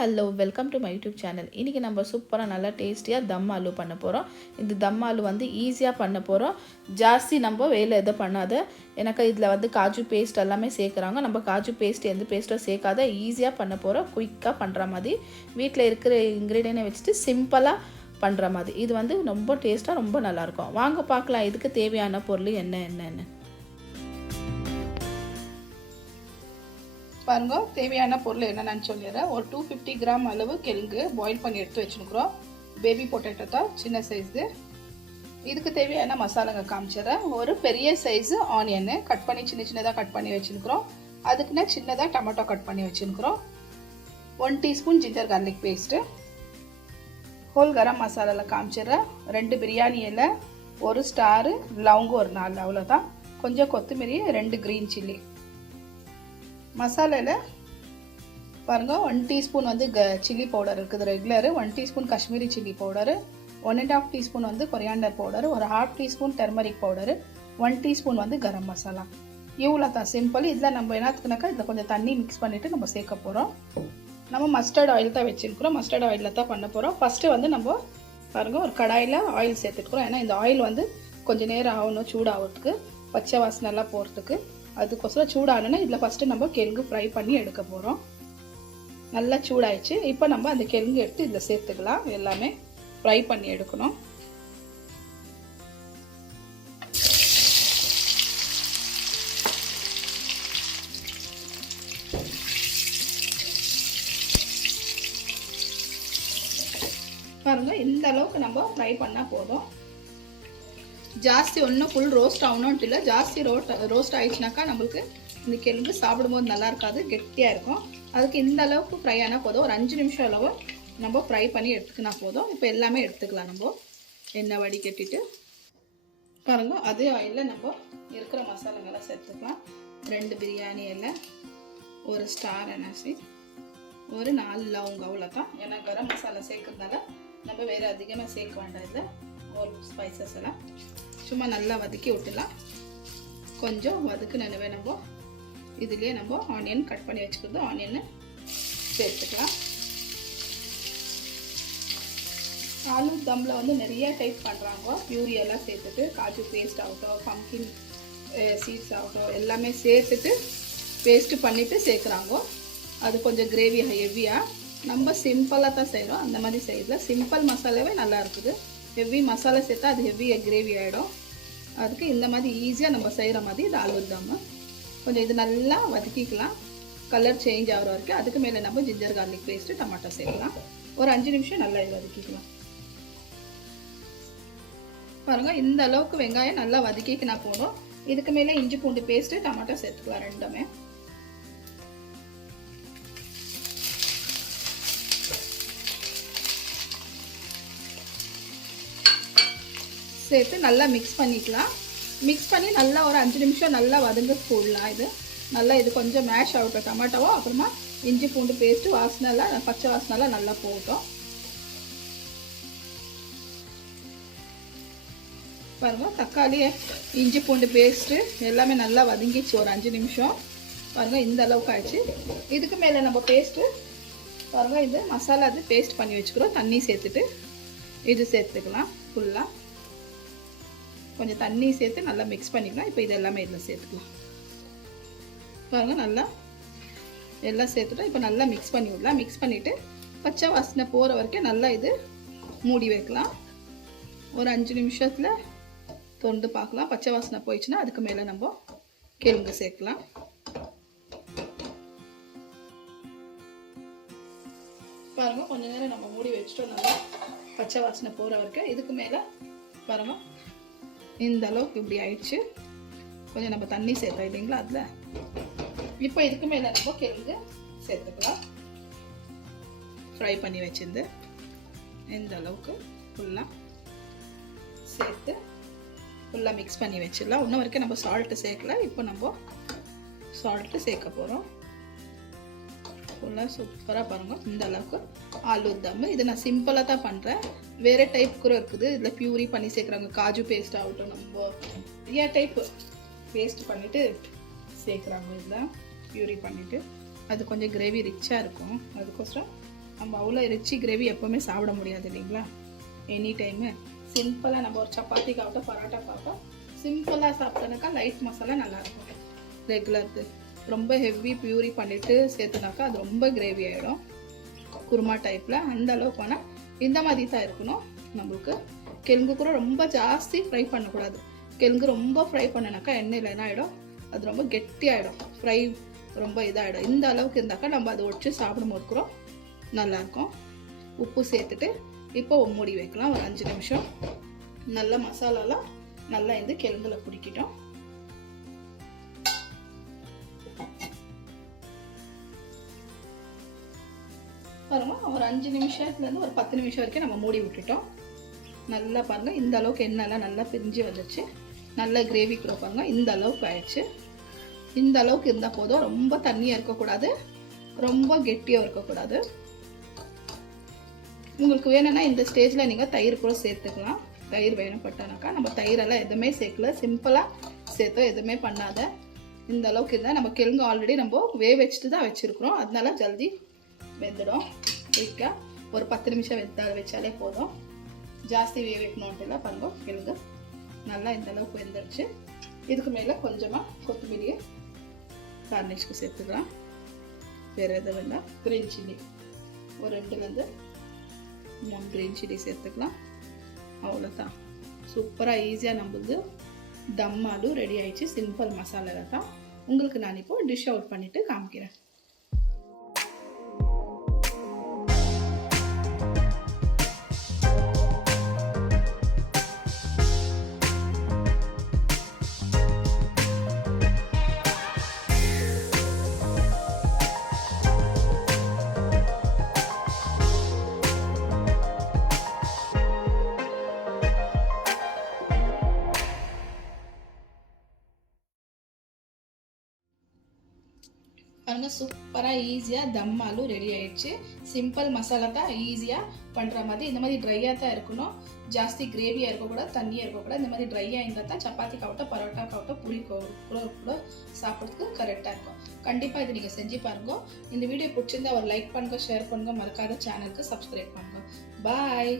hello, welcome to my YouTube channel. இன்னைக்கு நம்ம சூப்பரா நல்லா டேஸ்டியா தம் ஆலு பண்ண போறோம். இந்த தம் ஆலு வந்து ஈஸியா பண்ண போறோம். ஜாஸ்தி நம்ம வேலை எது பண்ணாத. எனக்கு இதுல வந்து காஜு பேஸ்ட் எல்லாமே சேர்க்கறாங்க. நம்ம காஜு பேஸ்ட் எந்த பேஸ்ட்டோ சேர்க்காத ஈஸியா பண்ண போறோம். குயிக்கா பண்ற மாதிரி வீட்ல இருக்கிற இன்கிரிடியன்ட் வச்சிட்டு சிம்பிளா பண்ற மாதிரி. இது வந்து ரொம்ப டேஸ்டா ரொம்ப நல்லா இருக்கும். வாங்க பார்க்கலாம் இதுக்கு தேவையான பொருள் என்னன்னு. பாருங்க தேவையான பொருள் என்னன்னு சொல்லிடுறேன். ஒரு 250 கிராம் அளவு கிழங்கு பாயில் பண்ணி எடுத்து வச்சுக்கிறோம். பேபி பொட்டேட்டோ தான் சின்ன சைஸு. இதுக்கு தேவையான மசாலாங்க காமிச்சிடுறேன். ஒரு பெரிய சைஸு ஆனியன் கட் பண்ணி சின்னதாக கட் பண்ணி வச்சுருக்கிறோம். அதுக்குன்னா சின்னதாக டொமேட்டோ கட் பண்ணி வச்சுருக்கிறோம். 1 teaspoon ginger garlic paste. Whole garam மசாலாவில் காமிச்சிடுறேன். 2 பிரியாணி இலை, ஒரு ஸ்டாரு, லவங்கம் ஒரு 4, அவ்வளோதான். கொஞ்சம் கொத்தமல்லி, 2 க்ரீன் சில்லி. மசாலாவில் பாருங்க 1 டீஸ்பூன் வந்து சில்லி பவுடர் இருக்குது regular, 1 teaspoon Kashmiri chilli powder, 1.5 teaspoon வந்து கொரியாண்டர் பவுடர், ஒரு 1/2 டீஸ்பூன் டர்மரிக் பவுடரு, 1 டீஸ்பூன் வந்து கரம் மசாலா. இவ்வளோ தான் சிம்பிள். இதில் நம்ம என்னத்துக்குனாக்கா இதில் கொஞ்சம் தண்ணி மிக்ஸ் பண்ணிவிட்டு நம்ம சேர்க்க போகிறோம். நம்ம மஸ்டர்ட் ஆயில் தான் வச்சுருக்கிறோம். மஸ்டர்ட் ஆயிலில் தான் பண்ண போகிறோம். ஃபஸ்ட்டு வந்து நம்ம பாருங்கள் ஒரு கடாயில் ஆயில் சேர்த்துக்கிறோம். ஏன்னா இந்த ஆயில் வந்து கொஞ்சம் நேரம் ஆகணும் சூடாகிறதுக்கு, பச்சை வாசனைலாம் போகிறதுக்கு. அதுக்கோசரம் சூடானா இதில் ஃபஸ்ட்டு நம்ம கிழங்கு ஃப்ரை பண்ணி எடுக்க போகிறோம். நல்லா சூடாயிடுச்சு. இப்போ நம்ம அந்த கிழங்கு எடுத்து இதில் சேர்த்துக்கலாம். எல்லாமே ஃப்ரை பண்ணி எடுக்கணும். பாருங்க இந்த அளவுக்கு நம்ம ஃப்ரை பண்ணால் போதும். ஜாஸ்தி ஒன்றும் ஃபுல் ரோஸ்ட் ஆகணும்ட்டு இல்லை. ஜாஸ்தி ரோஸ்ட் ஆயிடுச்சுனாக்கா நம்மளுக்கு இந்த கிழங்கு சாப்பிடும்போது நல்லா இருக்காது, கெட்டியாக இருக்கும். அதுக்கு இந்த அளவுக்கு ஃப்ரை ஆனால் போதும். ஒரு 5 நிமிஷம் அளவு நம்ம ஃப்ரை பண்ணி எடுத்துக்கினா போதும். இப்போ எல்லாமே எடுத்துக்கலாம். நம்ம எண்ணெய் வடிகட்டிட்டு பாருங்க அதே ஆயிலில் நம்ம இருக்கிற மசாலாங்கெல்லாம் சேர்த்துக்கலாம். 2 பிரியாணி இலை, ஒரு ஸ்டார் அனாசி, ஒரு 4 லவங்கம், அவ்வளோதான். ஏன்னா கரம் மசாலா சேர்க்கறதுனால நம்ம வேறு அதிகமாக சேர்க்க வேண்டாம். இல்லை ஒரு ஸ்பைசஸ் எல்லாம் சும்மா நல்லா வதக்கி விட்டுலாம். கொஞ்சம் வதக்குனவே நம்ம இதுலேயே நம்ம ஆனியன் கட் பண்ணி வச்சுக்கிறது ஆனியனை சேர்த்துக்கலாம். ஆலு தம்மில் வந்து நிறைய டைப் பண்ணுறாங்க. பியூரி எல்லாம் சேர்த்துட்டு காஜு பேஸ்ட் ஆகட்டும், பம்கின் சீட்ஸ் ஆகட்டும் எல்லாமே சேர்த்துட்டு பேஸ்ட்டு பண்ணிவிட்டு சேர்க்குறாங்க. அது கொஞ்சம் கிரேவி ஹெவியாக. நம்ம சிம்பிளாக தான் செய்கிறோம். அந்த மாதிரி செய்யல. சிம்பிள் மசாலாவே நல்லா இருக்குது. ஹெவி மசாலா சேர்த்தா அது ஹெவியாக கிரேவி ஆகிடும். அதுக்கு இந்த மாதிரி ஈஸியாக நம்ம செய்கிற மாதிரி இது ஆலு தம். கொஞ்சம் இது நல்லா வதக்கிக்கலாம். கலர் சேஞ்ச் ஆகிற வரைக்கும். அதுக்கு மேலே நம்ம ஜிஞ்சர் கார்லிக் பேஸ்ட்டு டொமேட்டோ சேர்க்கலாம். ஒரு 5 நிமிஷம் நல்லா இது வதக்கிக்கலாம். பாருங்கள் இந்த அளவுக்கு வெங்காயம் நல்லா வதக்கிக்கினா போதும். இதுக்கு மேலே இஞ்சி பூண்டு பேஸ்ட்டு டொமேட்டோ சேர்த்துக்கலாம். ரெண்டுமே சேர்த்து நல்லா மிக்ஸ் பண்ணிக்கலாம். மிக்ஸ் பண்ணி நல்லா ஒரு 5 நிமிஷம் நல்லா வதங்க போடலாம். இது நல்லா இது கொஞ்சம் மேஷ் ஆகட்டும் டொமேட்டோவோ. அப்புறமா இஞ்சி பூண்டு பேஸ்ட்டு வாசனைலாம் பச்சை வாசனைலாம் நல்லா போகட்டும். பாருங்கள் தக்காளி இஞ்சி பூண்டு பேஸ்ட்டு எல்லாமே நல்லா வதங்கிச்சு. ஒரு 5 நிமிஷம் பாருங்கள் இந்த அளவுக்கு ஆயிடுச்சு. இதுக்கு மேலே நம்ம பேஸ்ட்டு பாருங்கள் இது மசாலா அது பேஸ்ட் பண்ணி வச்சுக்கிறோம். தண்ணி சேர்த்துட்டு இது சேர்த்துக்கலாம். ஃபுல்லாக கொஞ்சம் தண்ணி சேர்த்து நல்லா மிக்ஸ் பண்ணிக்கலாம். இப்போ இது எல்லாமே இதில் சேர்த்துக்கலாம். பாருங்கள் நல்லா எல்லாம் சேர்த்துட்டோம். இப்போ நல்லா மிக்ஸ் பண்ணி விடலாம். மிக்ஸ் பண்ணிவிட்டு பச்சை வாசனை போகிற வரைக்கும் நல்லா இது மூடி வைக்கலாம். ஒரு 5 நிமிஷத்தில் தொண்டு பார்க்கலாம். பச்சை வாசனை போயிடுச்சுன்னா அதுக்கு மேலே நம்ம கிழங்கு சேர்க்கலாம். பாருங்கள் கொஞ்சம் நேரம் நம்ம மூடி வச்சுட்டோம். நல்லா பச்சை வாசனை போகிற வரைக்கும். இதுக்கு மேலே பாருங்கள் இந்த அளவுக்கு இப்படி ஆயிடுச்சு. கொஞ்சம் நம்ம தண்ணி சேர்த்தோம் இல்லைங்களா அதில். இப்போ இதுக்கு மேலே நம்ம கிழங்கு சேர்த்துக்கலாம். ஃப்ரை பண்ணி வச்சிருந்து இந்த அளவுக்கு ஃபுல்லாக சேர்த்து ஃபுல்லாக மிக்ஸ் பண்ணி வச்சிடலாம். இன்னும் வரைக்கும் நம்ம சால்ட்டு சேர்க்கல. இப்போ நம்ம சால்ட்டு சேர்க்க போகிறோம். ஃபுல்லாக சூப்பராக பாருங்கள் இந்த அளவுக்கு ஆலு தம். இது நான் சிம்பிளாக தான் பண்ணுறேன். வேறு டைப் கூட இருக்குது. இதில் பியூரி பண்ணி சேர்க்குறாங்க. காஜு பேஸ்ட் ஆகட்டும், நம்ம நிறையா டைப்பு பேஸ்ட் பண்ணிவிட்டு சேர்க்குறாங்க. இதில் பியூரி பண்ணிவிட்டு அது கொஞ்சம் கிரேவி ரிச்சாக இருக்கும். அதுக்கோசரம் நம்ம அவ்வளோ ரிச்சி கிரேவி எப்போவுமே சாப்பிட முடியாது இல்லைங்களா. எனி டைமு சிம்பிளாக நம்ம ஒரு சப்பாத்திக்காகட்டும் பரோட்டாக்காகட்டும் சிம்பிளாக சாப்பிட்டோன்னாக்கா லைட் மசாலா நல்லாயிருக்கும். ரெகுலருக்கு ரொம்ப ஹெவி பியூரி பண்ணிவிட்டு சேர்த்துனாக்கா அது ரொம்ப கிரேவி ஆகிடும் குருமா டைப்பில். அந்த அளவுக்கு வேணால் இந்த மாதிரி தான் இருக்கணும். நம்மளுக்கு கிழங்கு கூட ரொம்ப ஜாஸ்தி ஃப்ரை பண்ணக்கூடாது. கிழங்கு ரொம்ப ஃப்ரை பண்ணினாக்கா எண்ணெயில் என்ன ஆகிடும், அது ரொம்ப கெட்டியாகிடும், ஃப்ரை ரொம்ப இதாகிடும். இந்த அளவுக்கு இருந்தாக்கா நம்ம அதை ஒடிச்சு சாப்பிடும்போது கூட நல்லாயிருக்கும். உப்பு சேர்த்துட்டு இப்போ மூடி வைக்கலாம் ஒரு 5 நிமிஷம். நல்ல மசாலாலாம் நல்லா இந்த கிழங்குல பிடிக்கிட்டோம். பாருங்க ஒரு 5 நிமிஷத்துலேருந்து ஒரு 10 நிமிஷம் வரைக்கும் நம்ம மூடி விட்டுட்டோம். நல்லா பாருங்கள் இந்த அளவுக்கு எண்ணெய்லாம் நல்லா பிரிஞ்சு வந்துச்சு. நல்ல கிரேவி கூட பாருங்க இந்த அளவுக்கு ஆயிடுச்சு. இந்த அளவுக்கு இருந்தால் போதும். ரொம்ப தண்ணியாக இருக்கக்கூடாது, ரொம்ப கெட்டியாக இருக்கக்கூடாது. உங்களுக்கு வேணும்னா இந்த ஸ்டேஜில் நீங்கள் தயிர் கூட சேர்த்துக்கலாம். தயிர் வேணும்ப்பட்டானாக்கா நம்ம தயிரெல்லாம் எதுவுமே சேர்க்கல, சிம்பிளாக சேர்த்தோம், எதுவுமே பண்ணாத. இந்த அளவுக்கு இருந்தால் நம்ம கிழங்கு ஆல்ரெடி நம்ம வச்சுட்டு தான் வச்சுருக்குறோம், அதனால ஜல்தி வெந்துடும். குயிக்காக ஒரு 10 நிமிஷம் வச்சாலே போதும். ஜாஸ்தி வைக்கணுன்ட்டு இல்லை. பாருங்க கிழங்கு நல்லா இந்த அளவுக்கு வெந்துடுச்சு. இதுக்கு மேலே கொஞ்சமாக கொத்தமல்லியை கார்னிஷ்க்கு சேர்த்துக்கலாம். வேறு எது வேண்டாம். க்ரீன் சில்லி ஒரு 2லேருந்து 3 க்ரீன் சில்லி சேர்த்துக்கலாம். அவ்வளோதான். சூப்பராக ஈஸியாக நம்மளுக்கு தம் ஆலு ரெடி ஆயிடுச்சு. சிம்பிள் மசாலாவில் தான். உங்களுக்கு நான் இப்போ டிஷ் அவுட் பண்ணிவிட்டு காமிக்கிறேன். பாருங்க சூப்பராக ஈஸியாக தம் ஆலு ரெடி ஆயிடுச்சு. சிம்பிள் மசாலா தான் ஈஸியாக பண்ணுற மாதிரி. இந்த மாதிரி ட்ரையாக தான் இருக்கணும், ஜாஸ்தி கிரேவியாக இருக்கக்கூடாது, தண்ணியாக இருக்கக்கூடாது. இந்த மாதிரி ட்ரையாக இருந்தால் தான் சப்பாத்திக்காகட்டும் பரோட்டாக்காகட்டும் பூரி கூட சாப்பிட்றதுக்கு கரெக்டாக இருக்கும். கண்டிப்பாக இது நீங்கள் செஞ்சு பாருங்க. இந்த வீடியோ பிடிச்சிருந்தா ஒரு லைக் பண்ணுங்க, ஷேர் பண்ணுங்க, மறக்காத சேனலுக்கு சப்ஸ்கிரைப் பண்ணுங்க. பாய்.